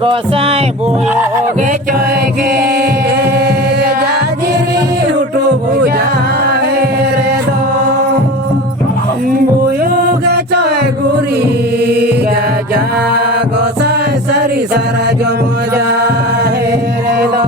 Gosai buyo oge coy ge jadiri utu buja heredo buyo ge coy guri gaja gosai sari sarajo moja heredo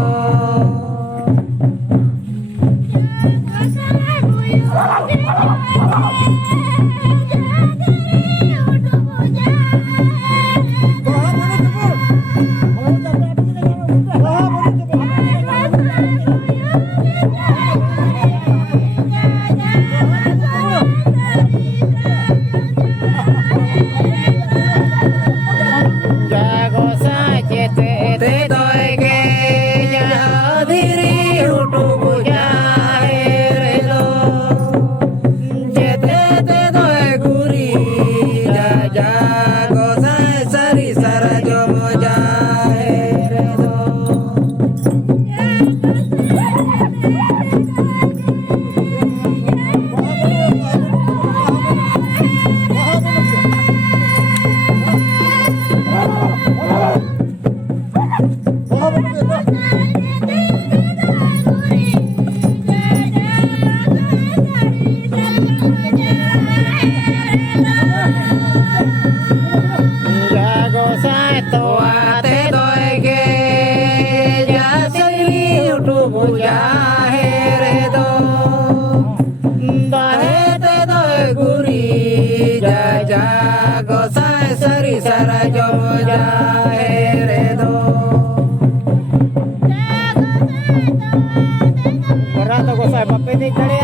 Gosai bape ni kare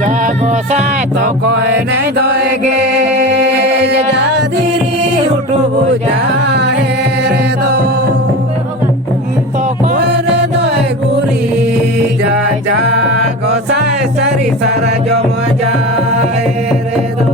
Jago sai to koi nei doi ge jadiri utu buja re do to koi ne doi guri jago sai sari sara jomo ja re do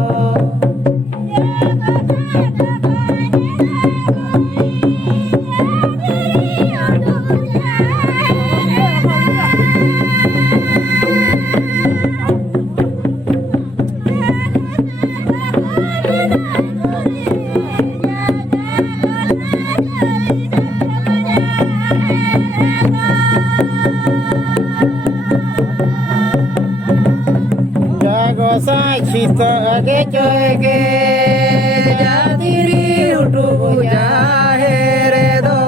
Jago sai chita ge choy ge jadiri utu buja re do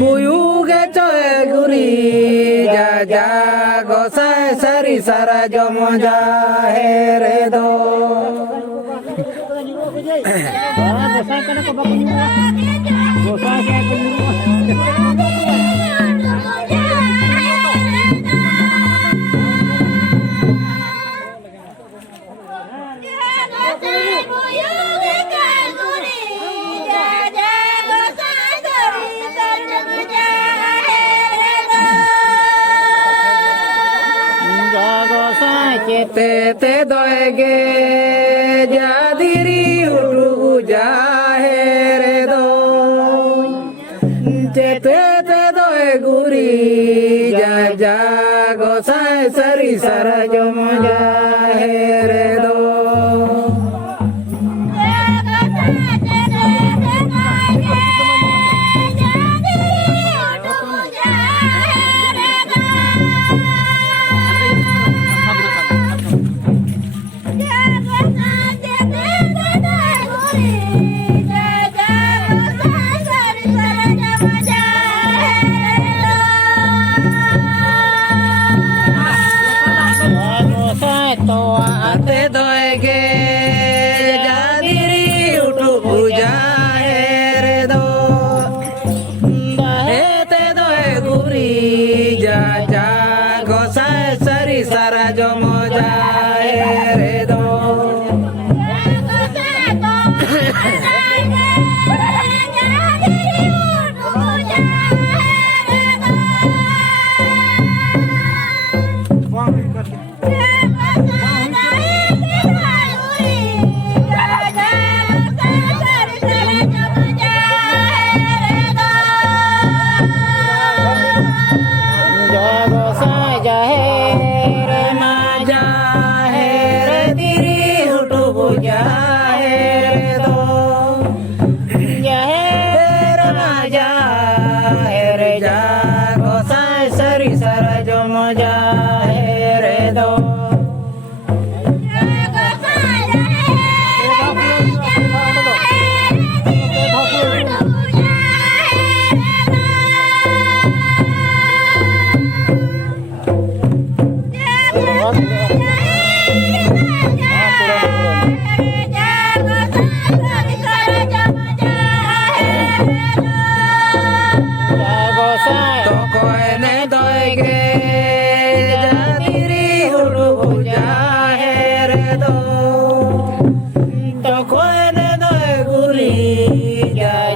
buyu ge choy guri jago sai sari sara jomo ja re do te te doi ge jadiri utu ja re do te te doi guri jago sai sari sara jomo ja re do te doi ge jadiri utu puja re do te doi guri jago sai sari sara jomo ja re do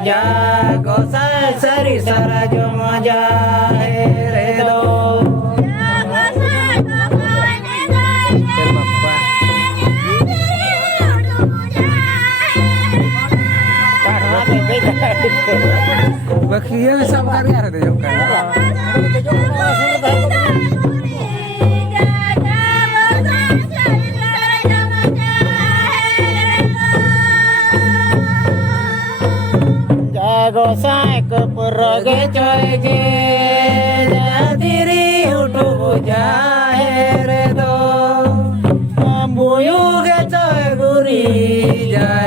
Jago गोसाई सरी सरा जो मजा है रे दो Bakia सब कर यार दे जो गोसाई को पुरोगे चोगे जातिरी उठो जाए रे दो बुयुगे चोय गुरी जाए